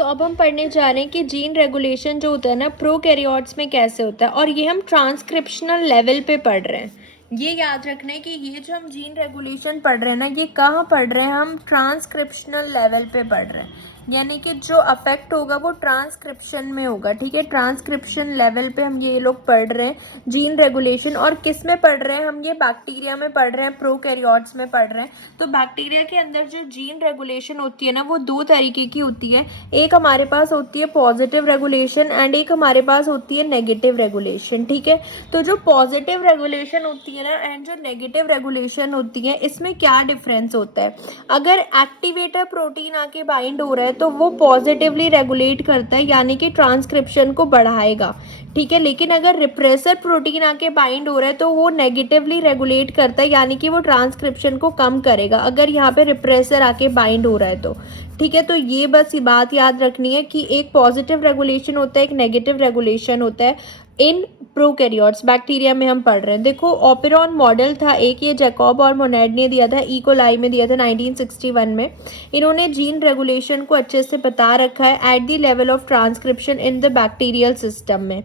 अब हम पढ़ने जा रहे हैं कि जीन रेगुलेशन जो होता है ना प्रोकैरियोट्स में कैसे होता है, और ये हम ट्रांसक्रिप्शनल लेवल पे पढ़ रहे हैं। ये याद रखना है कि ये जो हम जीन रेगुलेशन पढ़ रहे हैं ना, ये कहाँ पढ़ रहे हैं, हम ट्रांसक्रिप्शनल लेवल पे पढ़ रहे हैं। यानी कि जो अफेक्ट होगा वो ट्रांसक्रिप्शन में होगा। ठीक है, ट्रांसक्रिप्शन लेवल पे हम ये लोग पढ़ रहे हैं जीन रेगुलेशन। और किस में पढ़ रहे हैं हम, ये बैक्टीरिया में पढ़ रहे हैं, प्रोकैरियोट्स में पढ़ रहे हैं। तो बैक्टीरिया के अंदर जो जीन रेगुलेशन होती है ना, वो दो तरीके की होती है। एक हमारे पास होती है पॉजिटिव रेगुलेशन एंड एक हमारे पास होती है नेगेटिव रेगुलेशन। ठीक है, तो जो पॉजिटिव रेगुलेशन होती है ना एंड जो नेगेटिव रेगुलेशन होती है, इसमें क्या डिफरेंस होता है। अगर एक्टिवेटर प्रोटीन आके बाइंड हो रहा है तो वो पॉजिटिवली रेगुलेट करता है, यानी कि ट्रांसक्रिप्शन को बढ़ाएगा। ठीक है, लेकिन अगर रिप्रेसर प्रोटीन आके बाइंड हो रहा है तो वो नेगेटिवली रेगुलेट करता है, यानी कि वो ट्रांसक्रिप्शन को कम करेगा अगर यहाँ पे रिप्रेसर आके बाइंड हो रहा है तो। ठीक है, तो ये बस ये बात याद रखनी है कि एक पॉजिटिव रेगुलेशन होता है, एक नेगेटिव रेगुलेशन होता है इन प्रोकैरियोट्स। बैक्टीरिया में हम पढ़ रहे हैं। देखो, ऑपेरॉन मॉडल था एक, ये जैकब और मोनेड ने दिया था, ई कोलाई में दिया था 1961 में। इन्होंने जीन रेगुलेशन को अच्छे से बता रखा है at the level of transcription in the bacterial system में।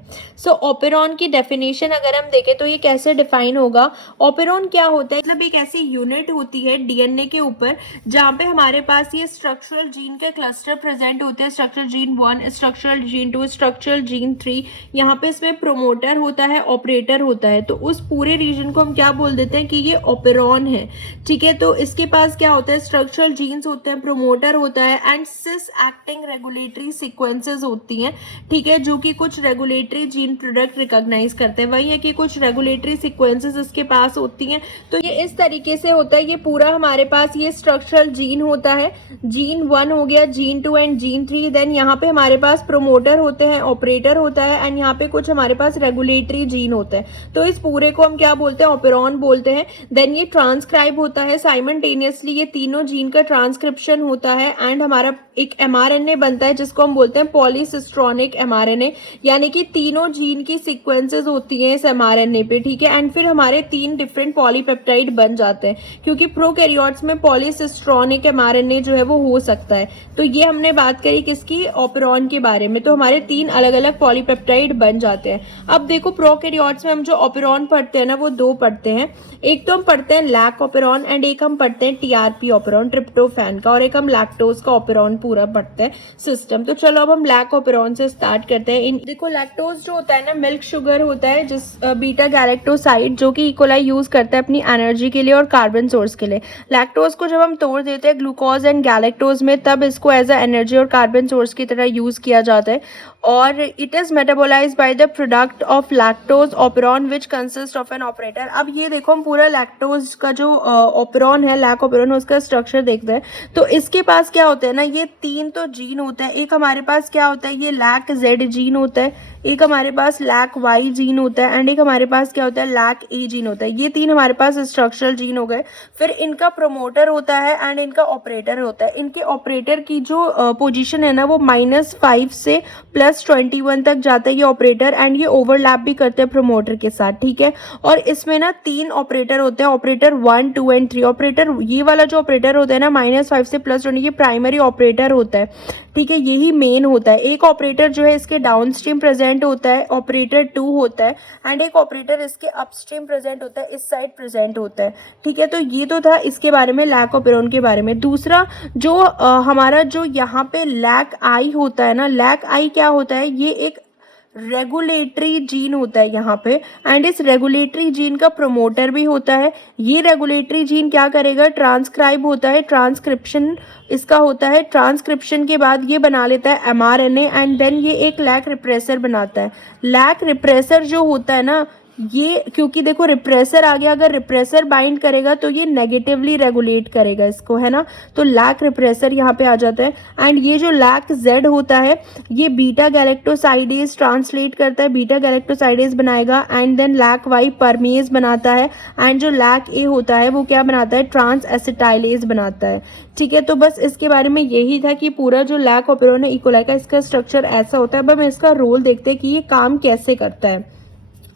ऑपेरॉन की डेफिनेशन अगर हम देखें तो ये कैसे डिफाइन होगा। ऑपेरॉन क्या होता है, मतलब एक ऐसी यूनिट होती है डीएनए के ऊपर जहाँ पे हमारे पास ये स्ट्रक्चरल जीन के क्लस्टर प्रेजेंट होते हैं। Structural gene 1, structural gene 2, structural gene 3। यहाँ पे इसमें प्रोमोटर होता है, ऑपरेटर होता है। तो उस पूरे रीजन को हम क्या बोल देते हैं कि ये ऑपेरॉन है। ठीक है, तो इसके पास क्या होता है, स्ट्रक्चरल जीन्स होते हैं, प्रोमोटर होता है and cis acting regulatory sequences होती हैं। ठीक है, जो कि कुछ रेगुलेटरी जीन प्रोडक्ट रिकॉग्नाइज करते हैं। वही है कि कुछ रेगुलेटरी सीक्वेंसेस इसके पास होती हैं। तो ये इस तरीके से होता है। ये पूरा हमारे पास ये स्ट्रक्चरल जीन होता है, जीन 1 हो गया, जीन 2 एंड जीन 3। देन यहाँ पे हमारे पास प्रोमोटर होते हैं, ऑपरेटर होता है एंड यहाँ पे कुछ हमारे पास रेगुलेटरी जीन होते हैं। तो इस पूरे को हम क्या बोलते हैं, ऑपेरॉन बोलते हैं। देन ये ट्रांसक्राइब होता है साइमल्टेनियसली, ये तीनों जीन का ट्रांसक्रिप्शन होता है एंड हमारा एक एमआरएनए बनता है जिसको हम बोलते हैं पॉलीसिस्ट्रॉनिक एमआरएनए, यानी कि तीनों जीन की सीक्वेंसेस होती हैं इस एमआरएनए पे। ठीक है, एंड फिर हमारे 3 डिफरेंट पॉलीपेप्टाइड बन जाते हैं, क्योंकि प्रोकैरियोट्स में पॉलीसिस्ट्रॉनिक एमआरएनए जो है वो हो सकता है। तो ये हमने बात करी किसकी, ऑपेरॉन के बारे में। तो हमारे 3 अलग अलग पॉलीपेप्टाइड बन जाते हैं। अब देखो, प्रोकैरियोट्स में हम जो ऑपेरॉन पढ़ते हैं ना वो 2 पढ़ते हैं। एक तो हम पढ़ते हैं लैक ऑपेरॉन एंड एक हम पढ़ते हैं टीआरपी ऑपेरॉन, ट्रिप्टोफैन का, और एक हम लैक्टोज का ऑपेरॉन पूरा पढ़ते हैं सिस्टम। तो चलो अब हम लैक ऑपेरॉन से स्टार्ट करते हैं। देखो, लैक्टोज जो होता है ना, मिल्क शुगर होता है, जिस बीटा गैलेक्टोसाइड, जो कि इकोलाई यूज करता है अपनी एनर्जी के लिए और कार्बन सोर्स के लिए। लैक्टोज को जब हम तोड़ देते हैं ग्लूकोज एंड गैलेक्टोज में, तब इसको एज अ एनर्जी और कार्बन सोर्स की तरह यूज किया जाता है। और it is metabolised by the product of lactose operon which consist of an operator. अब ये देखो, हम पूरा लैक्टोज का जो ऑपेरॉन है, लैक ऑपेरॉन, उसका स्ट्रक्चर देखते हैं। तो इसके पास क्या होता है ना, ये 3 तो जीन होता है। एक हमारे पास क्या होता है, ये लैक जेड जीन होता है, एक हमारे पास लैक वाई जीन होता है एंड एक हमारे पास क्या होता है, लैक ए जीन होता है। ये 3 हमारे पास स्ट्रक्चरल जीन हो गए। फिर इनका प्रोमोटर होता है एंड इनका ऑपरेटर होता है। इनके ऑपरेटर की जो पोजीशन है ना, वो -5 से +21 तक जाता है ये ऑपरेटर, एंड ये ओवरलैप भी करते हैं प्रोमोटर के साथ। ठीक है, और इसमें ना 3 ऑपरेटर होते हैं, ऑपरेटर 1, 2 एंड 3। ऑपरेटर, ये वाला जो ऑपरेटर होता है ना -5 से +20, ये प्राइमरी ऑपरेटर होता है। ठीक है, यही मेन होता है। एक ऑपरेटर जो है इसके डाउनस्ट्रीम प्रेजेंट होता है, ऑपरेटर 2 होता है, एंड एक ऑपरेटर इसके अपस्ट्रीम प्रेजेंट होता है, इस साइड प्रेजेंट होता है। ठीक है, तो ये तो था इसके बारे में, लैक ऑपेरॉन के बारे में। दूसरा जो हमारा जो यहाँ पे लैक आई होता है ना, लैक आई क्या होता है, ये एक रेगुलेटरी जीन होता है यहाँ पे, एंड इस रेगुलेटरी जीन का प्रोमोटर भी होता है। ये रेगुलेटरी जीन क्या करेगा, ट्रांसक्राइब होता है, ट्रांसक्रिप्शन इसका होता है। ट्रांसक्रिप्शन के बाद ये बना लेता है एमआरएनए एंड देन ये एक लैक रिप्रेसर बनाता है। लैक रिप्रेसर जो होता है ना, ये क्योंकि देखो रिप्रेसर आ गया, अगर रिप्रेसर बाइंड करेगा तो ये नेगेटिवली रेगुलेट करेगा इसको, है ना। तो लैक रिप्रेसर यहाँ पे आ जाता है। एंड ये जो लैक जेड होता है, ये बीटा गैलेक्टोसाइडेज ट्रांसलेट करता है, बीटा गैलेक्टोसाइडेज बनाएगा एंड देन लैक वाई परमेज बनाता है, एंड जो लैक ए होता है वो क्या बनाता है, ट्रांस एसिटाइलेज बनाता है। ठीक है, तो बस इसके बारे में यही था कि पूरा जो लैक ऑपेरॉन है ई कोलाई का, इसका स्ट्रक्चर ऐसा होता है। अब हम इसका रोल देखते हैं कि ये काम कैसे करता है।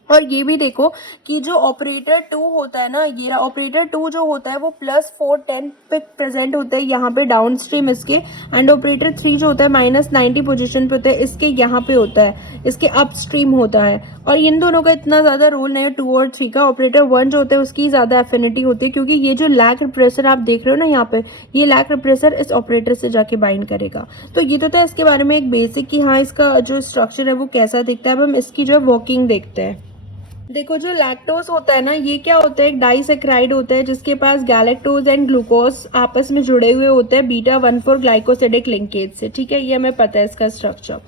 और ये भी देखो कि जो ऑपरेटर 2 होता है ना, ये ऑपरेटर 2 जो होता है वो +410 पे प्रेजेंट होता है यहाँ पे डाउन स्ट्रीम इसके, एंड ऑपरेटर 3 जो होता है -90 पोजीशन पे होता है इसके, यहाँ पे होता है इसके अप स्ट्रीम होता है। और इन दोनों का इतना ज़्यादा रोल नहीं है 2 और 3 का। ऑपरेटर 1 जो होता है उसकी ज़्यादा एफिनिटी होती है, क्योंकि ये जो लैक रिप्रेसर आप देख रहे हो ना यहाँ पे, ये लैक रिप्रेसर इस ऑपरेटर से जाके बाइंड करेगा। तो ये तो था इसके बारे में एक बेसिक कि हाँ इसका जो स्ट्रक्चर है वो कैसा दिखता है। अब हम इसकी जो है वर्किंग देखते हैं। देखो जो लैक्टोज होता है ना, ये क्या होता है, एक डाइसेक्राइड होता है जिसके पास गैलेक्टोज एंड ग्लूकोज आपस में जुड़े हुए होते हैं β14 ग्लाइकोसिडिक लिंकेज से। ठीक है, ये हमें पता है इसका स्ट्रक्चर।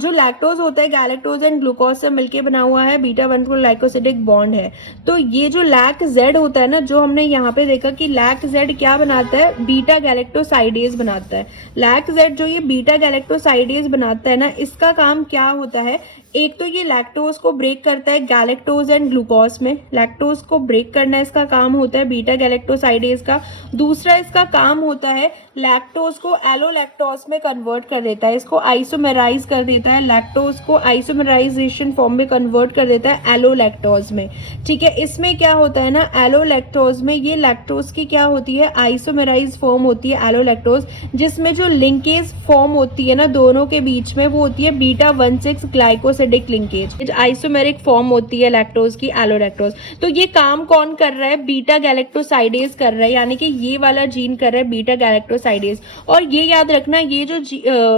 जो लैक्टोज होता है गैलेक्टोज एंड ग्लूकोज से मिलके बना हुआ है, β14 ग्लाइकोसिडिक बॉन्ड है। तो ये जो लैक जेड होता है ना, जो हमने यहाँ पे देखा कि लैक जेड क्या बनाता है, बीटा गैलेक्टोसाइडेज बनाता है। लैक जेड जो ये बीटा गैलेक्टोसाइडेज बनाता है ना, इसका काम क्या होता है, एक तो ये लैक्टोज को ब्रेक करता है गैलेक्टोज एंड ग्लूकोज में, लैक्टोज को ब्रेक करना इसका काम होता है बीटा गैलेक्टोसाइडेज का। दूसरा इसका काम होता है लैक्टोज को एलोलैक्टोज में कन्वर्ट कर देता है, इसको आइसोमेराइज कर देता है, लैक्टोज को आइसोमेराइजेशन फॉर्म में कन्वर्ट कर देता है एलोलैक्टोज में। ठीक है, इसमें क्या होता है ना, एलोलैक्टोज में ये लैक्टोज की क्या होती है, आइसोमेराइज फॉर्म होती है एलोलैक्टोज, जिसमें जो लिंकेज फॉर्म होती है ना दोनों के बीच में, वो होती है β16 ग्लाइकोसिडिक लिंकेज। आइसोमेरिक फॉर्म होती है लैक्टोज की, एलोलैक्टोज। तो ये काम कौन कर रहा है, बीटा गैलेक्टोसाइडेज कर रहा है, यानी कि ये वाला जीन कर रहा है बीटा गैलेक्टोसाइडेज। और ये याद रखना, ये जो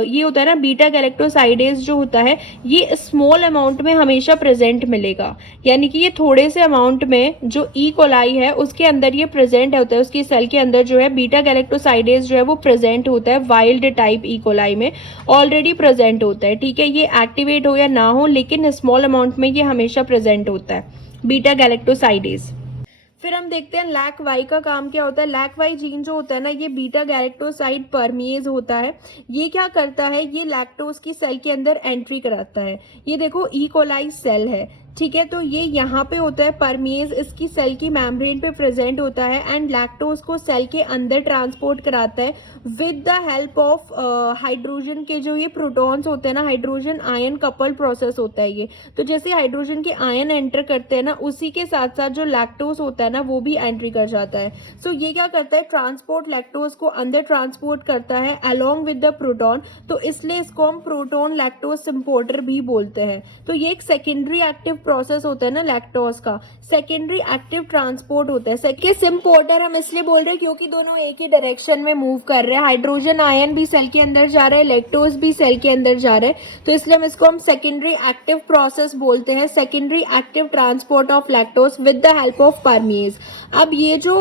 ये होता है ना बीटा गैलेक्टोसाइडेज जो होता है, ये स्मॉल अमाउंट में हमेशा प्रेजेंट मिलेगा, यानी कि ये थोड़े से अमाउंट में जो ई कोलाई है उसके अंदर ये प्रेजेंट होता है, उसकी सेल के अंदर जो है बीटा गैलेक्टोसाइडेज जो है वो प्रेजेंट होता है, वाइल्ड टाइप ई कोलाई में ऑलरेडी प्रेजेंट होता है। ठीक है, ये एक्टिवेट हो या ना हो, लेकिन स्मॉल अमाउंट में ये हमेशा प्रेजेंट होता है बीटा गैलेक्टोसाइडेज। फिर हम देखते हैं लैक वाई का काम क्या होता है। लैक वाई जीन जो होता है ना, ये बीटा गैलेक्टोसाइड परमिएज होता है। ये क्या करता है, ये लैक्टोज की सेल के अंदर एंट्री कराता है। ये देखो ई कोलाई सेल है, ठीक है, तो ये यहाँ पे होता है परमिएज, इसकी सेल की मेम्ब्रेन पे प्रेजेंट होता है एंड लैक्टोज को सेल के अंदर ट्रांसपोर्ट कराता है with the help of hydrogen के जो ये प्रोटॉन्स होते हैं ना, हाइड्रोजन आयन कपल्ड प्रोसेस होता है ये। तो जैसे हाइड्रोजन के आयन एंटर करते हैं ना, उसी के साथ साथ जो लैक्टोज होता है ना वो भी एंट्री कर जाता है। सो ये क्या करता है, ट्रांसपोर्ट लैक्टोज को अंदर ट्रांसपोर्ट करता है अलॉन्ग विद द प्रोटॉन, तो इसलिए इसको हम प्रोटॉन लैक्टोज सिम्पोर्टर भी बोलते हैं। तो ये एक सेकेंडरी एक्टिव प्रोसेस होता है ना लैक्टोज का, सेकेंडरी एक्टिव ट्रांसपोर्ट होता है। सेकेंडरी सिम्पोर्टर हम इसलिए बोल रहे हैं क्योंकि दोनों एक ही डायरेक्शन में मूव कर रहे हैं, हाइड्रोजन आयन भी सेल के अंदर जा रहा है, लैक्टोज भी सेल के अंदर जा रहे हैं, तो इसलिए हम इसको सेकेंडरी एक्टिव प्रोसेस बोलते हैं, secondary active transport of lactose with the help of permease. अब ये जो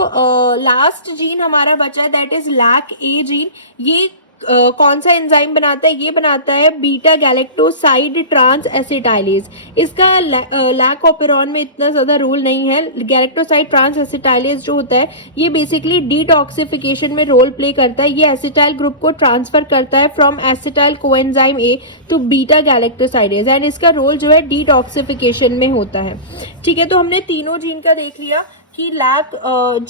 लास्ट जीन हमारा बचा है, that is lac A gene. ये कौन सा एंजाइम बनाता है, ये बनाता है बीटा गैलेक्टोसाइड ट्रांस एसिटाइलेज। इसका लैक ऑपेरॉन में इतना ज्यादा रोल नहीं है। गैलेक्टोसाइड ट्रांस एसिटाइलेज जो होता है ये बेसिकली डिटॉक्सिफिकेशन में रोल प्ले करता है। ये एसिटाइल ग्रुप को ट्रांसफर करता है from acetyl coenzyme A to beta galactosidase, and इसका रोल जो है डिटॉक्सिफिकेशन में होता है। ठीक है, तो हमने तीनों जीन का देख लिया कि लैक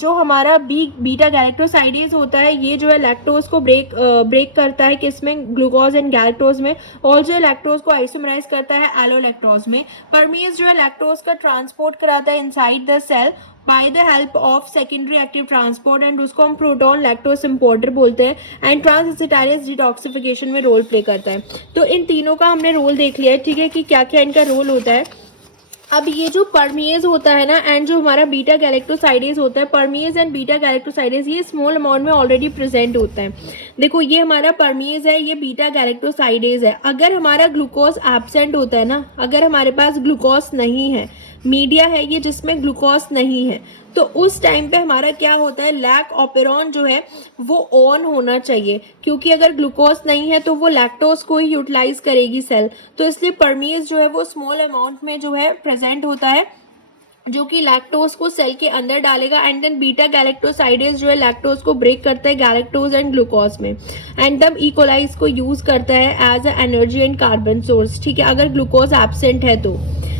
जो हमारा बीटा गैलेक्टोसाइडेज होता है, ये जो है लैक्टोज को ब्रेक करता है किसमें, ग्लूकोज एंड गैलेक्टोज में, और जो लैक्टोज को आइसोमराइज करता है एलोलैक्टोज में। परमिएज जो है लैक्टोज का ट्रांसपोर्ट कराता है inside the cell by the help of secondary active transport, and उसको हम प्रोटॉन लैक्टोज इम्पोर्टर बोलते हैं, एंड ट्रांस एसिटाइलेज डिटॉक्सिफिकेशन में रोल प्ले करता है। तो इन तीनों का हमने रोल देख लिया है, ठीक है, कि क्या क्या इनका रोल होता है। अब ये जो परमिएज होता है ना एंड जो हमारा बीटा गैलेक्टोसाइडेज होता है, परमिएज एंड बीटा गैलेक्टोसाइडेज ये स्मॉल अमाउंट में ऑलरेडी प्रेजेंट होता है। देखो ये हमारा परमिएज है, ये बीटा गैलेक्टोसाइडेज है। अगर हमारा ग्लूकोज एब्सेंट होता है ना, अगर हमारे पास ग्लूकोज नहीं है, मीडिया है ये जिसमें ग्लूकोज नहीं है, तो उस टाइम पे हमारा क्या होता है, लैक ऑपेरॉन जो है वो ऑन होना चाहिए, क्योंकि अगर ग्लूकोज नहीं है तो वो लैक्टोज को ही यूटिलाइज करेगी सेल। तो इसलिए परमिएज जो है वो स्मॉल अमाउंट में जो है प्रेजेंट होता है, जो कि लैक्टोज को सेल के अंदर डालेगा, एंड देन बीटा गैलेक्टोसाइडेज जो है लैक्टोज को ब्रेक करता है गैलेक्टोज एंड ग्लूकोज में, एंड तब ई कोलाई को यूज करता है as a energy and carbon source. ठीक है, अगर ग्लूकोज एब्सेंट है तो।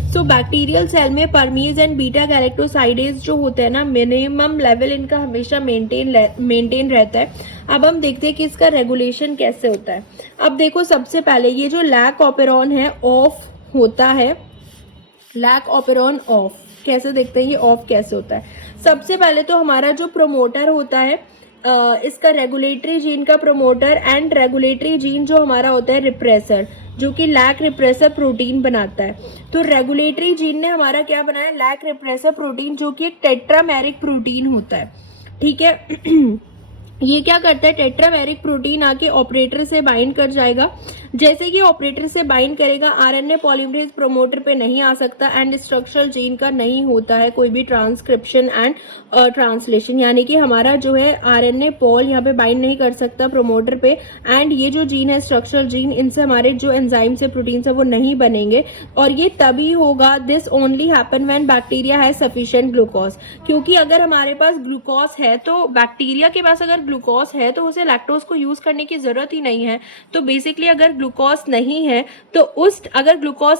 सो बैक्टीरियल सेल में परमीज एंड बीटा गैलेक्टोसाइडेज जो होते हैं ना, मिनिमम लेवल इनका हमेशा मेंटेन रहता है। अब हम देखते हैं कि इसका रेगुलेशन कैसे होता है। अब देखो सबसे पहले ये जो लैक ऑपेरॉन है ऑफ होता है लैक ऑपेरॉन ऑफ कैसे देखते हैं, ये ऑफ कैसे होता है। सबसे पहले तो हमारा जो प्रोमोटर होता है इसका रेगुलेटरी जीन का प्रोमोटर एंड रेगुलेटरी जीन जो हमारा होता है रिप्रेसर, जो कि लैक रिप्रेसर प्रोटीन बनाता है। तो रेगुलेटरी जीन ने हमारा क्या बनाया, लैक रिप्रेसर प्रोटीन, जो कि एक टेट्रामेरिक प्रोटीन होता है। ठीक है ये क्या करता है, टेट्रामेरिक प्रोटीन आके ऑपरेटर से बाइंड कर जाएगा। जैसे कि ऑपरेटर से बाइंड करेगा, आरएनए पॉलीमरेज प्रोमोटर पे नहीं आ सकता एंड स्ट्रक्चरल जीन का नहीं होता है कोई भी ट्रांसक्रिप्शन एंड ट्रांसलेशन, यानी कि हमारा जो है आरएनए पॉल यहाँ पे बाइंड नहीं कर सकता प्रोमोटर पे एंड ये जो जीन है स्ट्रक्चरल जीन, इनसे हमारे जो एंजाइम से प्रोटीन है वो नहीं बनेंगे। और ये तभी होगा, this only happen when bacteria has sufficient glucose, क्योंकि अगर हमारे पास ग्लूकोज है तो बैक्टीरिया के पास अगर ग्लूकोज है तो उसे लैक्टोज को यूज करने की जरूरत ही नहीं है। तो बेसिकली अगर ग्लूकोज नहीं है तो अगर ग्लूकोज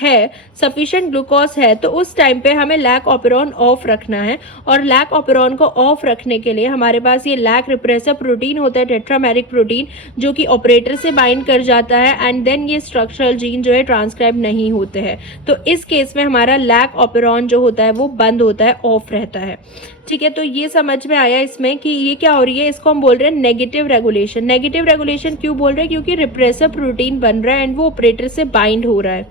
है सफिशिएंट ग्लूकोज है तो उस टाइम पे हमें लैक ऑपेरॉन ऑफ रखना है। और लैक ऑपेरॉन को ऑफ रखने के लिए हमारे पास ये लैक रिप्रेसर प्रोटीन होता है, टेट्रामेरिक प्रोटीन, जो कि ऑपरेटर से बाइंड कर जाता है एंड देन ये स्ट्रक्चरल जीन जो है ट्रांसक्राइब नहीं होते हैं। तो इस केस में हमारा लैक ऑपेरॉन जो होता है वो बंद होता है, ऑफ रहता है। ठीक है, तो ये समझ में आया इसमें कि ये क्या हो रही है, इसको हम बोल रहे हैं नेगेटिव रेगुलेशन। नेगेटिव रेगुलेशन क्यों बोल रहे हैं, क्योंकि रिप्रेसर प्रोटीन बन रहा है एंड वो ऑपरेटर से बाइंड हो रहा है।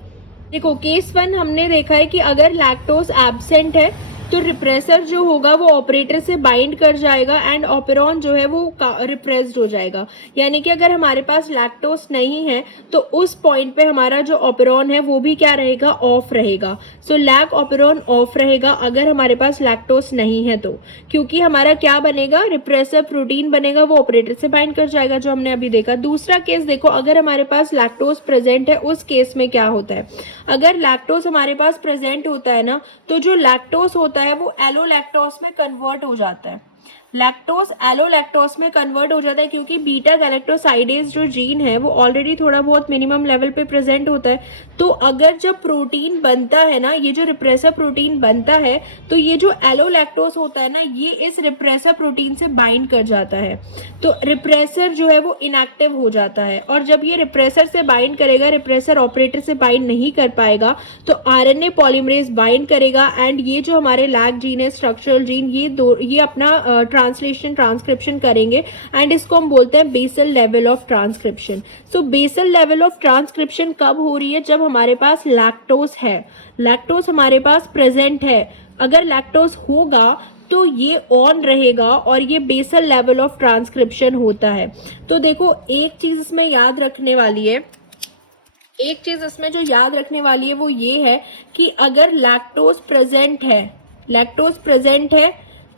देखो केस 1 हमने देखा है कि अगर लैक्टोज एब्सेंट है तो रिप्रेसर जो होगा वो ऑपरेटर से बाइंड कर जाएगा एंड ऑपेरॉन जो है वो रिप्रेस्ड हो जाएगा। यानी कि अगर हमारे पास लैक्टोज नहीं है तो उस पॉइंट पे हमारा जो ऑपेरॉन है वो भी क्या रहेगा, ऑफ रहेगा। सो लैक ऑपेरॉन ऑफ रहेगा अगर हमारे पास लैक्टोज नहीं है तो, क्योंकि हमारा क्या बनेगा, रिप्रेसर प्रोटीन बनेगा, वो ऑपरेटर से बाइंड कर जाएगा, जो हमने अभी देखा। दूसरा केस देखो, अगर हमारे पास लैक्टोज प्रेजेंट है उस केस में क्या होता है, अगर लैक्टोज हमारे पास प्रेजेंट होता है ना तो जो लैक्टोज होता है वो एलोलैक्टोज में कन्वर्ट हो जाता है। लैक्टोज एलोलैक्टोज में कन्वर्ट हो जाता है क्योंकि बीटा गैलेक्टोसाइडेज जो जीन है वो ऑलरेडी थोड़ा बहुत मिनिमम लेवल पे प्रेजेंट होता है। तो अगर जब प्रोटीन बनता है ना, ये जो रिप्रेसर प्रोटीन बनता है, तो ये जो एलोलैक्टोज होता है ना, ये इस रिप्रेसर प्रोटीन से बाइंड कर जाता है। तो रिप्रेसर जो है वो इनएक्टिव हो जाता है और जब ये रिप्रेसर से बाइंड करेगा, रिप्रेसर ऑपरेटर से बाइंड नहीं कर पाएगा तो आरएनए पॉलीमरेज बाइंड करेगा एंड ये जो हमारे लैक जीन है, स्ट्रक्चरल जीन, ये अपना ट्रांसलेशन ट्रांसक्रिप्शन करेंगे एंड इसको हम बोलते हैं basal level of transcription. So basal level of transcription कब हो रही है, जब हमारे पास लैक्टोज है, लैक्टोज हमारे पास प्रेजेंट है। अगर लैक्टोज होगा तो ये ऑन रहेगा और ये बेसल लेवल ऑफ ट्रांसक्रिप्शन होता है। तो देखो एक चीज इसमें याद रखने वाली है, एक चीज इसमें जो याद रखने वाली है वो ये है कि अगर लैक्टोज प्रेजेंट है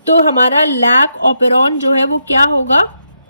तो हमारा लैक ऑपेरॉन जो है वो क्या होगा,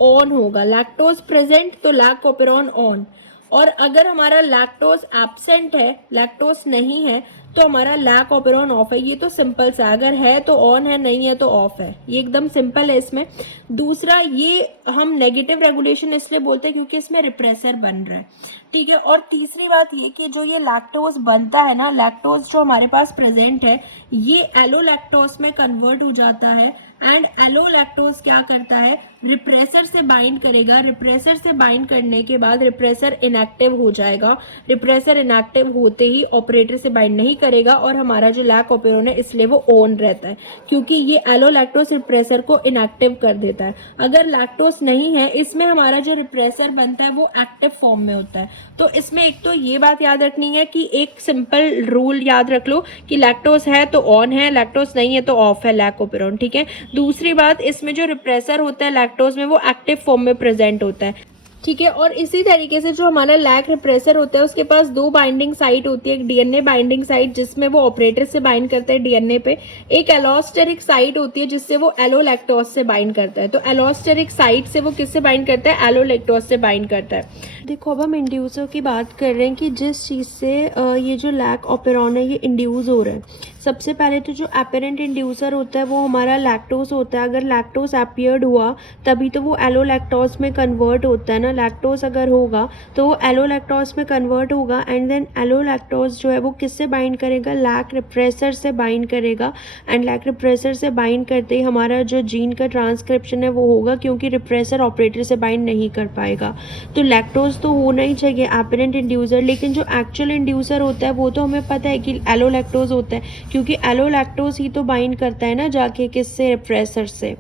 ऑन होगा। लैक्टोज प्रेजेंट तो लैक ऑपेरॉन ऑन। और अगर हमारा लैक्टोज एब्सेंट है, लैक्टोज नहीं है, तो हमारा लैक ऑपेरॉन ऑफ है। ये तो सिंपल सा, अगर है तो ऑन है, नहीं है तो ऑफ है, ये एकदम सिंपल है इसमें। दूसरा, ये हम नेगेटिव रेगुलेशन इसलिए बोलते हैं क्योंकि इसमें रिप्रेसर बन रहा है। ठीक है, और तीसरी बात ये कि जो ये लैक्टोज बनता है ना, लैक्टोज जो हमारे पास प्रेजेंट है, ये एलोलैक्टोज में कन्वर्ट हो जाता है एंड एलोलैक्टोज क्या करता है, रिप्रेसर से बाइंड करेगा। रिप्रेसर से बाइंड करने के बाद रिप्रेसर इनएक्टिव हो जाएगा। रिप्रेसर इनएक्टिव होते ही ऑपरेटर से बाइंड नहीं करेगा और हमारा जो लैक ऑपेरॉन है इसलिए वो ऑन रहता है, क्योंकि ये एलोलैक्टोज रिप्रेसर को इनएक्टिव कर देता है। अगर लैक्टोज नहीं है, इसमें हमारा जो रिप्रेसर बनता है वो एक्टिव फॉर्म में होता है। तो इसमें एक तो ये बात याद रखनी है कि एक सिंपल रूल याद रख लो कि लैक्टोज है तो ऑन है, लैक्टोज नहीं है तो ऑफ है लैक ऑपेरॉन। ठीक है, दूसरी बात, इसमें जो रिप्रेसर होता है लैक्टोज में वो एक्टिव फॉर्म में प्रेजेंट होता है। ठीक है, और इसी तरीके से जो हमारा लैक रिप्रेसर होता है उसके पास दो बाइंडिंग साइट होती है, एक डीएनए बाइंडिंग साइट जिसमें वो ऑपरेटर से बाइंड करता है डीएनए पे, एक एलोस्टेरिक साइट होती है जिससे वो एलोलैक्टोज से बाइंड करता है। तो एलोस्टेरिक साइट से वो किससे बाइंड करता है, एलोलैक्टोज से बाइंड करता है। देखो अब हम इंड्यूसर की बात कर रहे हैं कि जिस चीज़ से ये जो लैक ऑपेरॉन है ये इंड्यूस हो रहा है। सबसे पहले तो जो एपेरेंट इंड्यूसर होता है वो हमारा लैक्टोज होता है। अगर लैक्टोज अपीयर्ड हुआ तभी तो वो एलोलैक्टोज में कन्वर्ट होता है ना। लैक्टोज अगर होगा तो वो एलोलैक्टोज में कन्वर्ट होगा एंड देन एलोलैक्टोज जो है वो किससे बाइंड करेगा, लैक रिप्रेसर से बाइंड करेगा। एंड लैक रिप्रेसर से बाइंड करते ही हमारा जो जीन का ट्रांसक्रिप्शन है वो होगा, क्योंकि रिप्रेसर ऑपरेटर से बाइंड नहीं कर पाएगा। तो लैक्टोज तो होना ही चाहिए एपेरेंट इंड्यूसर, लेकिन जो एक्चुअल इंड्यूसर होता है वो तो हमें पता है कि एलोलैक्टोज होता है, क्योंकि एलोलैक्टोज ही तो बाइंड करता है ना जाके किससे, रिप्रेसर से।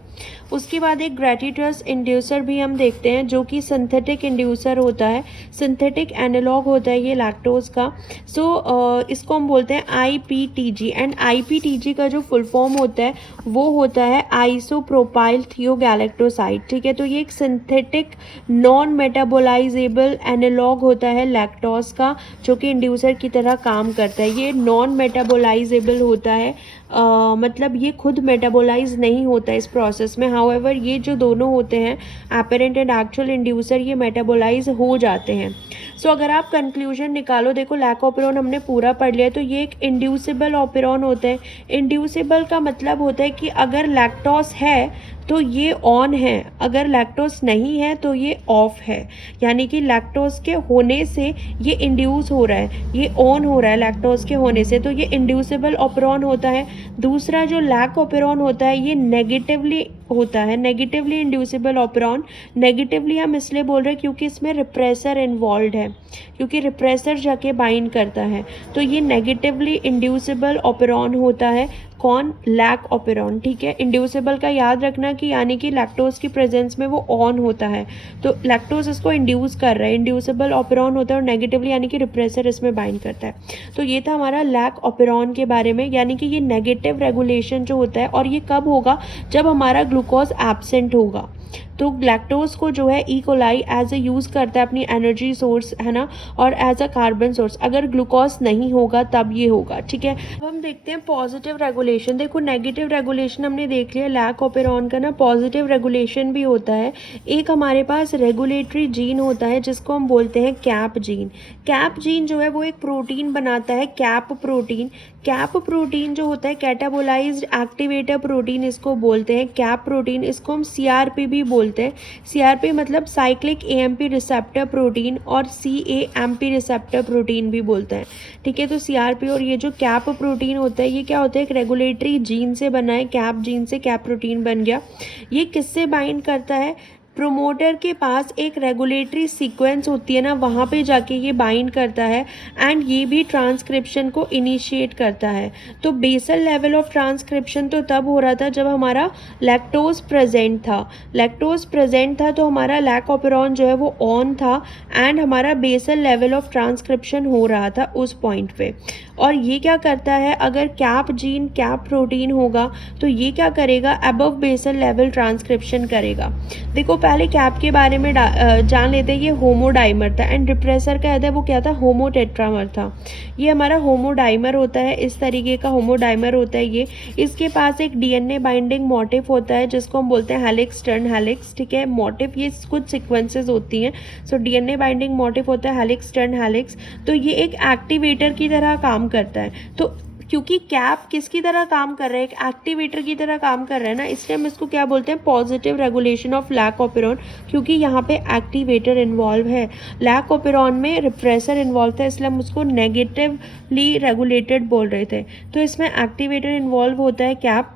उसके बाद एक ग्रेटिट्यूस इंड्यूसर भी हम देखते हैं जो कि सिंथेटिक इंड्यूसर होता है, सिंथेटिक एनालॉग होता है ये लैक्टोज का। इसको हम बोलते हैं IPTG। एंड IPTG का जो फुल फॉर्म होता है वो होता है आइसोप्रोपाइल थियोगैलेक्टोसाइड। ठीक है, तो ये एक सिंथेटिक नॉन मेटाबोलाइजेबल एनालॉग होता है लैक्टोज का, जो कि इंड्यूसर की तरह काम करता है। ये नॉन मेटाबोलाइजेबल होता है, मतलब ये खुद मेटाबोलाइज नहीं होता इस प्रोसेस में। हाउएवर ये जो दोनों होते हैं एपेरेंट एंड एक्चुअल इंड्यूसर, ये मेटाबोलाइज हो जाते हैं। सो अगर आप कंक्लूजन निकालो, देखो लैक ऑपेरॉन हमने पूरा पढ़ लिया, तो ये एक इंड्यूसिबल ऑपेरॉन होता है। इंड्यूसिबल का मतलब होता है कि अगर लैक्टोज है तो ये ऑन है, अगर लैक्टोज नहीं है तो ये ऑफ है। यानी कि लैक्टोज के होने से ये इंड्यूस हो रहा है, ये ऑन हो रहा है लैक्टोज के होने से, तो ये इंड्यूसिबल ऑपेरॉन होता है। दूसरा जो लैक ऑपेरॉन होता है ये नेगेटिवली होता है, नेगेटिवली इंड्यूसिबल ऑपेरॉन। नेगेटिवली हम इसलिए बोल रहे हैं क्योंकि इसमें रिप्रेसर इन्वॉल्व है, क्योंकि रिप्रेसर जाके बाइंड करता है, तो ये नेगेटिवली इंड्यूसिबल ऑपेरॉन होता है। कौन, लैक ऑपेरॉन। ठीक है, इंड्यूसिबल का याद रखना कि यानी कि लैक्टोज की प्रेजेंस में वो ऑन होता है, तो लैक्टोज इसको इंड्यूस कर रहा है। इंड्यूसिबल ऑपेरॉन होता है और नेगेटिवली यानी कि रिप्रेसर इसमें बाइंड करता है। तो ये था हमारा लैक ऑपेरॉन के बारे में, यानी कि ये नेगेटिव रेगुलेशन जो होता है, और ये कब होगा, जब हमारा ग्लूकोज एब्सेंट होगा। तो लैक्टोज को जो है E coli as a use करता है अपनी एनर्जी सोर्स, है ना, और एज अ कार्बन सोर्स। अगर ग्लूकोज नहीं होगा तब ये होगा। ठीक है, अब हम देखते हैं पॉजिटिव रेगुलेशन। देखो नेगेटिव रेगुलेशन हमने देख लिया, लैक ऑपेरॉन का ना पॉजिटिव रेगुलेशन भी होता है। एक हमारे पास रेगुलेटरी जीन होता है जिसको हम बोलते हैं कैप जीन। कैप जीन जो है वो एक प्रोटीन बनाता है, कैप प्रोटीन। कैप प्रोटीन जो होता है कैटाबोलाइज्ड एक्टिवेटर प्रोटीन इसको बोलते हैं, कैप प्रोटीन। इसको हम CRP भी बोलते हैं। CRP मतलब साइक्लिक AMP रिसेप्टर प्रोटीन, और CAMP रिसेप्टर प्रोटीन भी बोलते हैं। ठीक है, तो CRP और ये जो कैप प्रोटीन होता है ये क्या होता है, एक रेगुलेटरी जीन से बना है, कैप जीन से कैप प्रोटीन बन गया। ये किससे बाइंड करता है, प्रोमोटर के पास एक रेगुलेटरी सीक्वेंस होती है ना, वहाँ पे जाके ये बाइंड करता है एंड ये भी ट्रांसक्रिप्शन को इनिशिएट करता है। तो बेसल लेवल ऑफ ट्रांसक्रिप्शन तो तब हो रहा था जब हमारा लैक्टोज प्रेजेंट था। लैक्टोज प्रेजेंट था तो हमारा लैक ऑपेरॉन जो है वो ऑन था एंड हमारा बेसल लेवल ऑफ ट्रांसक्रिप्शन हो रहा था उस पॉइंट पे। और ये क्या करता है, अगर कैप जीन कैप प्रोटीन होगा तो ये क्या करेगा, अबव बेसल लेवल ट्रांसक्रिप्शन करेगा। देखो पहले कैप के बारे में जान लेते हैं। ये होमोडाइमर था एंड रिप्रेसर का है वो क्या था, होमोटेट्रामर था। ये हमारा होमोडाइमर होता है, इस तरीके का होमोडाइमर होता है ये। इसके पास एक DNA बाइंडिंग मोटिफ होता है जिसको हम बोलते हैं हेलिक्स टर्न हेलिक्स। ठीक है, मोटिफ ये कुछ सीक्वेंसेस होती हैं। सो DNA बाइंडिंग मोटिफ होता है हेलिक्स टर्न हेलिक्स। तो ये एक एक्टिवेटर की तरह काम करता है। तो क्योंकि कैप किसकी तरह काम कर रहा है, एक एक्टिवेटर की तरह काम कर रहा है ना, इसलिए हम इसको क्या बोलते हैं, positive regulation of lac operon, क्योंकि यहाँ पे एक्टिवेटर इन्वॉल्व है। लैक ऑपेरॉन में रिप्रेसर इन्वॉल्व था, इसलिए हम उसको नेगेटिवली रेगुलेटेड बोल रहे थे। तो इसमें एक्टिवेटर इन्वॉल्व होता है कैप।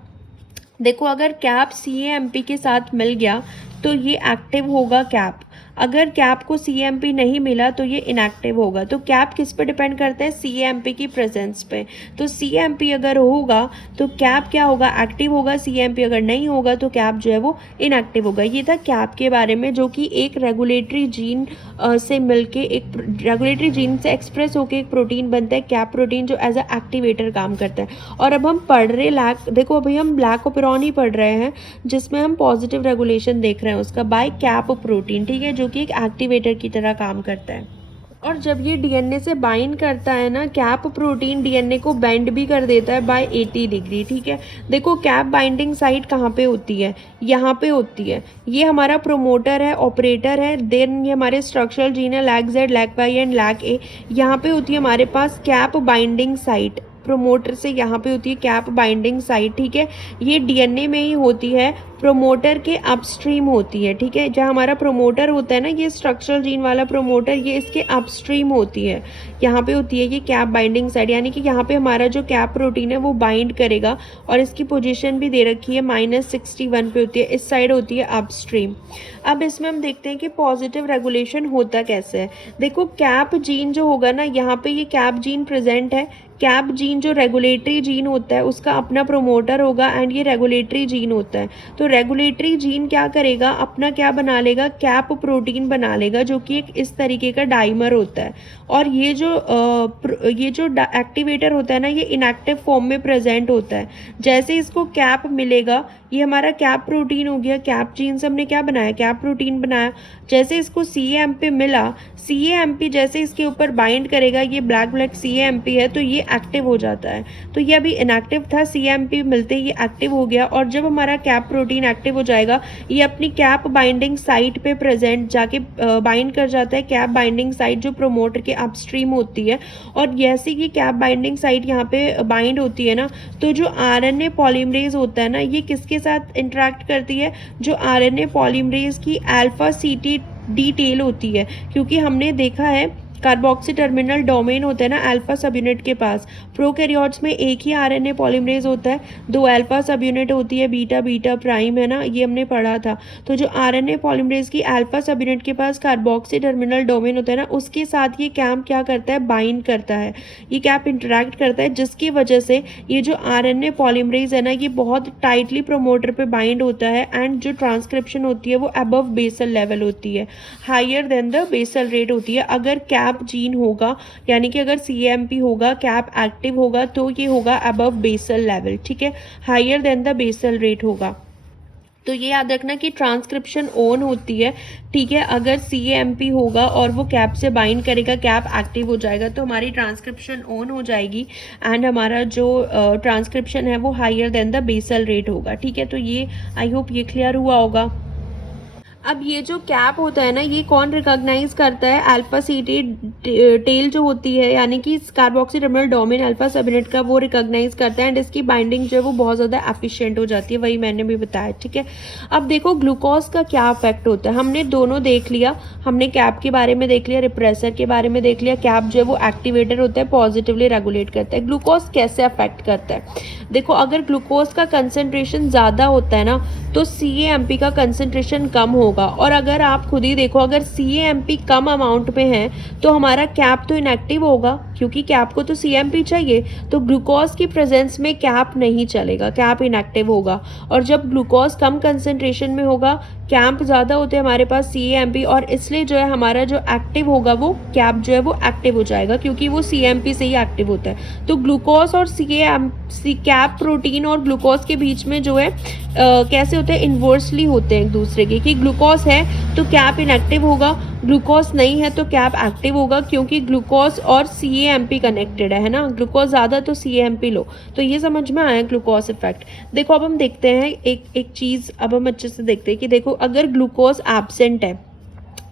देखो अगर कैप CAMP के साथ मिल गया तो ये एक्टिव होगा कैप। अगर कैप को CAMP नहीं मिला तो ये इनएक्टिव होगा। तो कैप किस पे डिपेंड करता है, CAMP की प्रेजेंस पे। तो CAMP अगर होगा तो कैप क्या होगा, एक्टिव होगा। CAMP अगर नहीं होगा तो कैप जो है वो इनएक्टिव होगा। ये था कैप के बारे में, जो कि एक रेगुलेटरी जीन से मिलके, एक रेगुलेटरी जीन से एक्सप्रेस होकर एक प्रोटीन बनता है, कैप प्रोटीन, जो एज अ एक्टिवेटर काम करता है। और अब हम पढ़ रहे लैक, देखो अभी हम लैक ऑपेरॉन ही पढ़ रहे हैं जिसमें हम पॉजिटिव रेगुलेशन देख रहे हैं उसका बाय कैप प्रोटीन। ठीक है, जो कि एक एक्टिवेटर की तरह काम करता है। और जब ये DNA से बाइंड करता है ना, कैप प्रोटीन DNA को बेंड भी कर देता है बाय 80 डिग्री। ठीक है, देखो कैप बाइंडिंग साइट कहाँ पे होती है, यहाँ पे होती है। ये हमारा प्रोमोटर है, ऑपरेटर है, देन ये हमारे स्ट्रक्चरल जीन है, lac Z, lac Y and lac A। यहाँ पे होती है हमारे पास कैप बाइंडिंग साइट। प्रोमोटर से यहाँ पे होती है कैप बाइंडिंग साइट, ठीक है। ये डीएनए में ही होती है, प्रोमोटर के अपस्ट्रीम होती है, ठीक है। जहाँ हमारा प्रोमोटर होता है ना, ये स्ट्रक्चरल जीन वाला प्रोमोटर, ये इसके अपस्ट्रीम होती है, यहाँ पे होती है ये कैप बाइंडिंग साइट, यानी कि यहाँ पे हमारा जो कैप प्रोटीन है वो बाइंड करेगा। और इसकी पोजीशन भी दे रखी है -61 पे होती है, इस साइड होती है अपस्ट्रीम। अब इसमें हम देखते हैं कि पॉजिटिव रेगुलेशन होता कैसे है। देखो कैप जीन जो होगा ना, यहाँ पे ये कैप जीन प्रेजेंट है। कैप जीन जो रेगुलेटरी जीन होता है उसका अपना प्रोमोटर होगा एंड ये रेगुलेटरी जीन होता है। तो रेगुलेटरी जीन क्या करेगा, अपना क्या बना लेगा, कैप प्रोटीन बना लेगा, जो कि एक इस तरीके का डाइमर होता है। और ये जो एक्टिवेटर होता है ना, ये इनएक्टिव फॉर्म में प्रेजेंट होता है। जैसे इसको कैप मिलेगा, ये हमारा कैप प्रोटीन हो गया, कैप जीन से हमने क्या बनाया, कैप प्रोटीन बनाया। जैसे इसको CAMP मिला, CAMP जैसे इसके ऊपर बाइंड करेगा, ये ब्लैक CAMP है, तो ये एक्टिव हो जाता है। तो ये अभी इनएक्टिव था, CAMP मिलते ही ये एक्टिव हो गया। और जब हमारा कैप प्रोटीन एक्टिव हो जाएगा, ये अपनी कैप बाइंडिंग साइट पे प्रेजेंट जाके बाइंड कर जाता है, कैप बाइंडिंग साइट जो प्रोमोटर के अपस्ट्रीम होती है। और जैसे कि कैप बाइंडिंग साइट यहाँ पे बाइंड होती है ना, तो जो RNA पॉलीमरेज होता है ना, ये किसके साथ इंटरेक्ट करती है, जो RNA पॉलीमरेज की अल्फा CTD टेल होती है। क्योंकि हमने देखा है कार्बोक्सी टर्मिनल डोमेन होता है ना अल्फा सब यूनिट के पास। प्रोकैरियोट्स में एक ही RNA पॉलीमरेज होता है, 2 अल्फा सब यूनिट होती है, बीटा बीटा प्राइम है ना, ये हमने पढ़ा था। तो जो RNA पॉलीमरेज की अल्फा सब यूनिट के पास कार्बोक्सी टर्मिनल डोमेन होता है ना, उसके साथ ये कैप क्या करता है, बाइंड करता है, ये कैप इंटरैक्ट करता है, जिसकी वजह से ये जो RNA पॉलीमरेज है ना, ये बहुत टाइटली प्रोमोटर पे बाइंड होता है एंड जो ट्रांसक्रिप्शन होती है वो अबव बेसल लेवल होती है, higher than the basal rate होती है। अगर कैप जीन होगा, यानी कि अगर CAMP होगा, कैप एक्टिव होगा, तो ये होगा अबव बेसल लेवल, ठीक है, higher than the basal rate होगा। तो ये याद रखना कि ट्रांसक्रिप्शन ऑन होती है, ठीक है। अगर CAMP होगा और वो कैप से बाइंड करेगा, कैप एक्टिव हो जाएगा, तो हमारी ट्रांसक्रिप्शन ऑन हो जाएगी एंड हमारा जो ट्रांसक्रिप्शन है वो higher than the basal rate होगा, ठीक है। तो ये आई होप ये क्लियर हुआ होगा। अब ये जो कैप होता है ना, ये कौन रिकॉग्नाइज करता है, अल्फा CT टेल जो होती है, यानी कि carboxy terminal domain alpha subunit का, वो रिकॉग्नाइज करता है एंड इसकी बाइंडिंग जो है वो बहुत ज़्यादा एफिशिएंट हो जाती है, वही मैंने भी बताया, ठीक है। अब देखो ग्लूकोज का क्या इफेक्ट होता है, हमने दोनों देख लिया, हमने कैप के बारे में देख लिया, रिप्रेसर के बारे में देख लिया। कैप जो है वो एक्टिवेटर होता है, पॉजिटिवली रेगुलेट करता है। ग्लूकोज कैसे अफेक्ट करता है, देखो अगर ग्लूकोज का कंसेंट्रेशन ज़्यादा होता है ना, तो CAMP का कंसेंट्रेशन कम होगा। और अगर आप खुद ही देखो, अगर CAMP कम अमाउंट में है तो हमारा कैप तो इनएक्टिव होगा, क्योंकि कैप को तो CAMP चाहिए। तो ग्लूकोज की प्रेजेंस में कैप नहीं चलेगा, कैप इनएक्टिव होगा। और जब ग्लूकोज कम कंसेंट्रेशन में होगा, कैप ज़्यादा होते हैं हमारे पास CAMP, और इसलिए जो है हमारा जो एक्टिव होगा वो कैप जो है वो एक्टिव हो जाएगा, क्योंकि वो CAMP से ही एक्टिव होता है। तो ग्लूकोज और कैप प्रोटीन और ग्लूकोज के बीच में जो है कैसे होते हैं, इन्वर्सली होते हैं एक दूसरे के, कि ग्लूकोज है तो कैप इनएक्टिव होगा, ग्लूकोज नहीं है तो कैप एक्टिव होगा, क्योंकि ग्लूकोज और CAMP कनेक्टेड है ना, ग्लूकोज ज़्यादा तो CAMP लो। तो ये समझ में आया ग्लूकोज इफेक्ट। देखो अब हम देखते हैं एक चीज़, अब हम अच्छे से देखते हैं कि देखो अगर ग्लूकोज एब्सेंट है,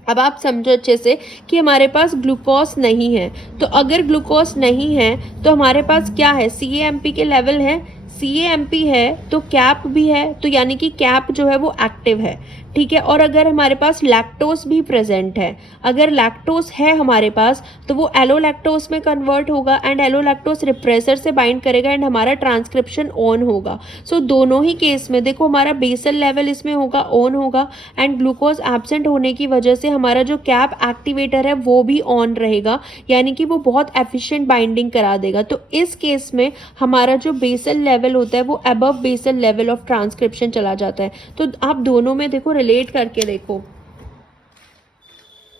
अब आप समझो अच्छे से कि हमारे पास ग्लूकोज नहीं है, तो अगर ग्लूकोज नहीं है तो हमारे पास क्या है, CAMP के लेवल है, CAMP है तो कैप भी है, तो यानी कि कैप जो है वो एक्टिव है, ठीक है। और अगर हमारे पास लैक्टोज भी प्रेजेंट है, अगर लैक्टोज है हमारे पास, तो वो एलोलैक्टोज में कन्वर्ट होगा एंड एलोलैक्टोज रिप्रेसर से बाइंड करेगा एंड हमारा ट्रांसक्रिप्शन ऑन होगा। सो दोनों ही केस में देखो हमारा बेसल लेवल इसमें होगा, ऑन होगा, एंड ग्लूकोज एब्सेंट होने की वजह से हमारा जो कैप एक्टिवेटर है वो भी ऑन रहेगा, यानी कि वो बहुत एफिशिएंट बाइंडिंग करा देगा। तो इस केस में हमारा जो बेसल लेवल होता है वो above basal level of transcription चला जाता है। तो आप दोनों में देखो रिलेट करके देखो,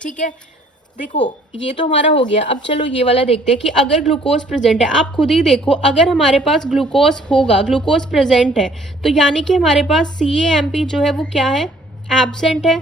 ठीक है। देखो ये तो हमारा हो गया। अब चलो ये वाला देखते हैं कि अगर ग्लूकोज प्रेजेंट है, आप खुद ही देखो, अगर हमारे पास ग्लूकोज होगा, ग्लूकोज प्रेजेंट है, तो यानी कि हमारे पास CAMP जो है वो क्या है, एब्सेंट है।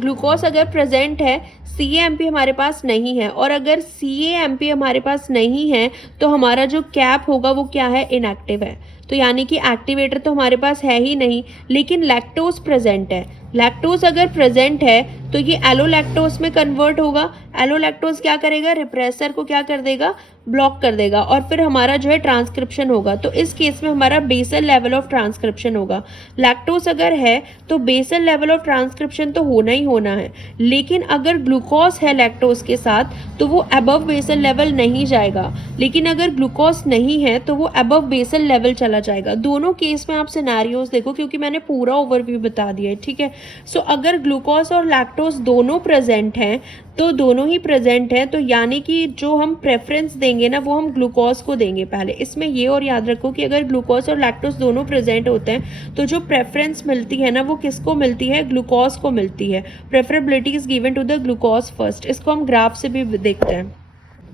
ग्लूकोज अगर प्रेजेंट है, CAMP हमारे पास नहीं है, और अगर CAMP हमारे पास नहीं है तो हमारा जो कैप होगा वो क्या है, इनएक्टिव है। तो यानी कि एक्टिवेटर तो हमारे पास है ही नहीं, लेकिन लैक्टोज प्रेजेंट है, लैक्टोज अगर प्रेजेंट है तो ये एलोलैक्टोज में कन्वर्ट होगा। एलोलैक्टोज क्या करेगा, रिप्रेसर को क्या कर देगा, ब्लॉक कर देगा, और फिर हमारा जो है ट्रांसक्रिप्शन होगा। तो इस केस में हमारा बेसल लेवल ऑफ ट्रांसक्रिप्शन होगा। लैक्टोज अगर है तो बेसल लेवल ऑफ ट्रांसक्रिप्शन तो होना ही होना है, लेकिन अगर ग्लूकोज है लैक्टोज के साथ तो वो अबव बेसल लेवल नहीं जाएगा, लेकिन अगर ग्लूकोज नहीं है तो वो अबव बेसल लेवल चला जाएगा। दोनों केस में आप सिनेरियोज देखो, क्योंकि मैंने पूरा ओवरव्यू बता दिया है, ठीक है। सो अगर ग्लूकोज और लैक्टोज दोनों प्रेजेंट हैं तो दोनों ही प्रेजेंट है, तो यानी कि जो हम प्रेफरेंस देंगे ना वो हम ग्लूकोज को देंगे पहले। इसमें ये और याद रखो कि अगर ग्लूकोज और लैक्टोज दोनों प्रेजेंट होते हैं तो जो प्रेफरेंस मिलती है ना वो किसको मिलती है, ग्लूकोज को मिलती है। Preferability is given to the glucose first. इसको हम ग्राफ से भी देखते हैं।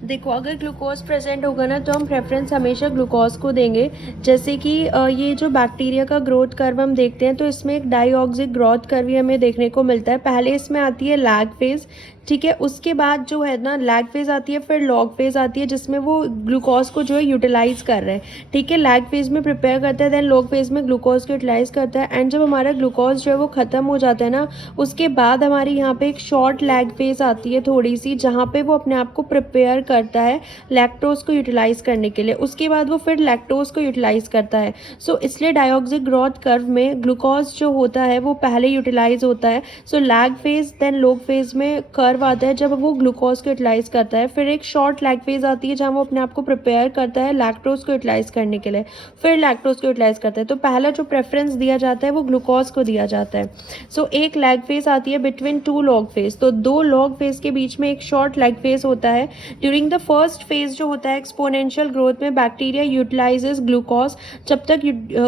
देखो अगर ग्लूकोज प्रेजेंट होगा ना तो हम प्रेफरेंस हमेशा ग्लूकोज को देंगे। जैसे कि ये जो बैक्टीरिया का ग्रोथ कर्व हम देखते हैं तो इसमें एक डाइऑक्सिक ग्रोथ कर्व ही हमें देखने को मिलता है। पहले इसमें आती है लैग फेज, ठीक है, उसके बाद जो है ना लैग फेज आती है, फिर लॉग फेज आती है जिसमें वो ग्लूकोज को जो है यूटिलाइज कर रहे हैं, ठीक है। लैग फेज में प्रिपेयर करता है, देन लॉग फेज में ग्लूकोज को यूटिलाइज करता है, एंड जब हमारा ग्लूकोज जो है वो खत्म हो जाता है ना उसके बाद हमारी यहाँ पे एक शॉर्ट लैग फेज आती है थोड़ी सी, जहाँ पे वो अपने आप को प्रिपेयर करता है लैक्टोज को यूटिलाइज करने के लिए। उसके बाद वो फिर लैक्टोज को यूटिलाइज करता है। सो इसलिए डाइऑक्सिक ग्रोथ कर्व में ग्लूकोज जो होता है वो पहले यूटिलाइज होता है। So lag phase then log phase में कर्व आता है जब वो ग्लूकोज को यूटिलाइज करता है, फिर एक शॉर्ट लैग फेज आती है जहाँ वो अपने आप को प्रिपेयर करता है लैक्टोज को यूटिलाइज करने के लिए, फिर लैक्टोज को यूटिलाइज करता है। तो पहला जो प्रेफरेंस दिया जाता है वो ग्लूकोज को दिया जाता है। सो एक लैग फेज आती है बिटवीन टू लॉग फेज, तो दो लॉग फेज के बीच में एक शॉर्ट लैग फेज होता है। ड्यूरिंग द फर्स्ट फेज जो होता है एक्सपोनेंशियल ग्रोथ में बैक्टीरिया यूटिलाइजेस ग्लूकोज। जब तक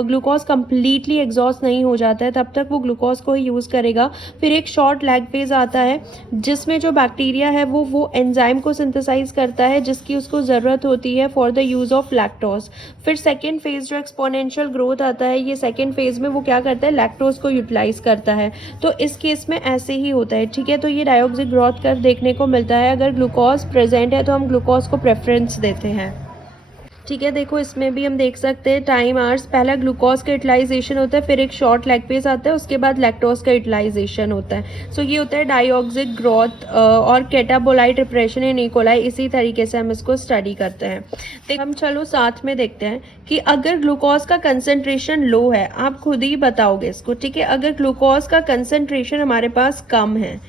ग्लूकोज कंप्लीटली एग्जॉस्ट नहीं हो जाता है तब तक वो ग्लूकोज को ही यूज करेगा। फिर एक शॉर्ट लैग फेज आता है जिसमें जो बैक्टीरिया है वो एंजाइम को सिंथेसाइज करता है जिसकी उसको ज़रूरत होती है for the use of lactose. फिर सेकेंड फेज जो एक्सपोनेंशियल ग्रोथ आता है, ये सेकेंड फेज में वो क्या करता है, लैक्टोज को यूटिलाइज करता है। तो इस केस में ऐसे ही होता है, ठीक है। तो ये डाइऑक्सिक ग्रोथ कर्व देखने को मिलता है। अगर ग्लूकोज प्रेजेंट है तो हम ग्लूकोज को प्रेफरेंस देते हैं, ठीक है। देखो इसमें भी हम देख सकते हैं टाइम आवर्स, पहला ग्लूकोज का यूटिलाइजेशन होता है, फिर एक शॉर्ट लैग फेज आता है, उसके बाद लैक्टोज का यूटिलाइजेशन होता है। सो ये होता है डाइऑक्सिक ग्रोथ और कैटाबोलाइट रिप्रेशन इन ई कोलाई। इसी तरीके से हम इसको स्टडी करते हैं। तो हम चलो साथ में देखते हैं कि अगर ग्लूकोज का कंसनट्रेशन लो है, आप खुद ही बताओगे इसको, ठीक है। अगर ग्लूकोज का कंसनट्रेशन हमारे पास कम है,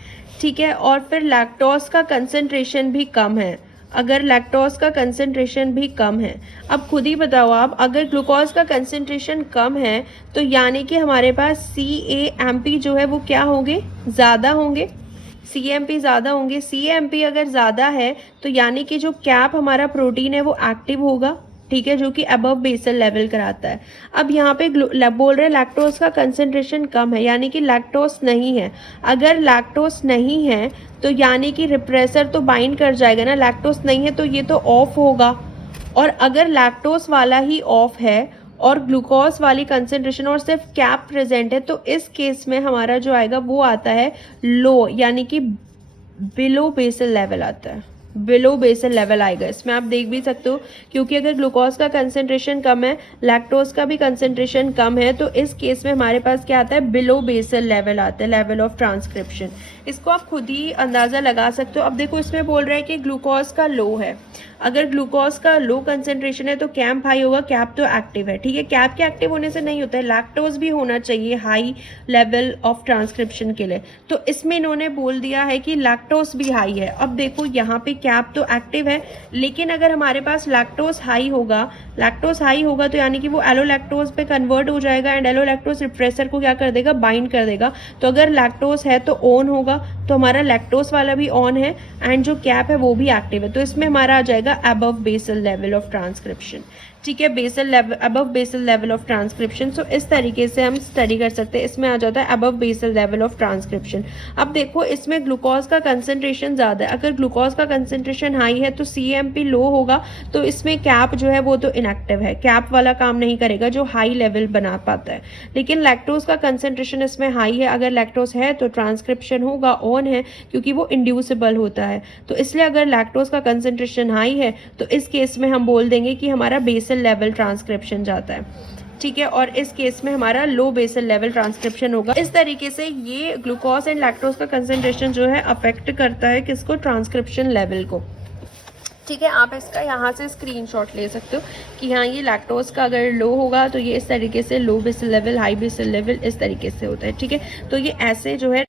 ठीक है, और फिर लैक्टोज का कंसनट्रेशन भी कम है, अगर लैक्टोज का कंसंट्रेशन भी कम है, अब खुद ही बताओ आप, अगर ग्लूकोज का कंसंट्रेशन कम है तो यानी कि हमारे पास CAMP जो है वो क्या होंगे, ज़्यादा होंगे, CAMP ज़्यादा होंगे। CAMP अगर ज़्यादा है तो यानी कि जो कैप हमारा प्रोटीन है वो एक्टिव होगा, ठीक है, जो कि अबव बेसल लेवल कराता है। अब यहाँ पे बोल रहे हैं लैक्टोज का कंसंट्रेशन कम है, यानी कि लैक्टोज नहीं है। अगर लैक्टोज नहीं है तो यानी कि रिप्रेसर तो बाइंड कर जाएगा ना, लैक्टोज नहीं है तो ये तो ऑफ होगा। और अगर लैक्टोज वाला ही ऑफ है और ग्लूकोज वाली कंसंट्रेशन और सिर्फ कैप प्रेजेंट है तो इस केस में हमारा जो आएगा वो आता है लो, यानी कि बिलो बेसल लेवल आता है, बिलो बेसल लेवल आएगा। इसमें आप देख भी सकते हो, क्योंकि अगर ग्लूकोज का कंसंट्रेशन कम है, लैक्टोज का भी कंसंट्रेशन कम है, तो इस केस में हमारे पास क्या आता है, बिलो बेसल लेवल आता है, लेवल ऑफ ट्रांसक्रिप्शन। इसको आप खुद ही अंदाज़ा लगा सकते हो। अब देखो इसमें बोल रहा है कि ग्लूकोज का लो है, अगर ग्लूकोज का लो कंसंट्रेशन है तो कैप हाई होगा, कैप तो एक्टिव है, ठीक है। कैप के एक्टिव होने से नहीं होता है, लैक्टोज भी होना चाहिए हाई लेवल ऑफ ट्रांसक्रिप्शन के लिए। तो इसमें इन्होंने बोल दिया है कि लैक्टोज भी हाई है। अब देखो यहाँ पे कैप तो एक्टिव है, लेकिन अगर हमारे पास लैक्टोज हाई होगा तो यानी कि वो एलोलैक्टोज पे कन्वर्ट हो जाएगा एंड एलोलैक्टोज रिप्रेसर को क्या कर देगा, बाइंड कर देगा। तो अगर लैक्टोज है तो ऑन होगा, तो हमारा लैक्टोज वाला भी ऑन है एंड जो कैप है वो भी एक्टिव है। तो इसमें हमारा आ जाएगा above basal level of transcription, ठीक है, basal level, above basal level of transcription. So इस तरीके से हम स्टडी कर सकते हैं। इसमें आ जाता है above basal level of transcription. अब देखो इसमें ग्लूकोज का कंसंट्रेशन ज़्यादा है, अगर ग्लूकोज का कंसंट्रेशन हाई है तो CAMP लो होगा, तो इसमें कैप जो है वो तो इनएक्टिव है, कैप वाला काम नहीं करेगा जो हाई लेवल बना पाता है। लेकिन लैक्टोज का कंसंट्रेशन इसमें हाई है, अगर लैक्टोज है तो ट्रांसक्रिप्शन होगा, ऑन है, क्योंकि वो इंड्यूसिबल होता है। तो इसलिए अगर लैक्टोज का कंसंट्रेशन हाई है तो इस केस में हम बोल देंगे कि हमारा बेसल लेवल ट्रांसक्रिप्शन जाता है। ठीक है, और इस केस में हमारा लो बेसल लेवल ट्रांसक्रिप्शन होगा। इस तरीके से ये ग्लूकोज एंड लैक्टोज का कंसंट्रेशन जो है अफेक्ट करता है किसको, ट्रांसक्रिप्शन लेवल को। ठीक है, आप इसका यहाँ से स्क्रीनशॉट ले सकते हो कि हाँ ये लैक्टोज का अगर लो होगा तो ये इस तरीके से low basal level, high basal level इस तरीके से होता है। ठीक है, तो ये ऐसे जो है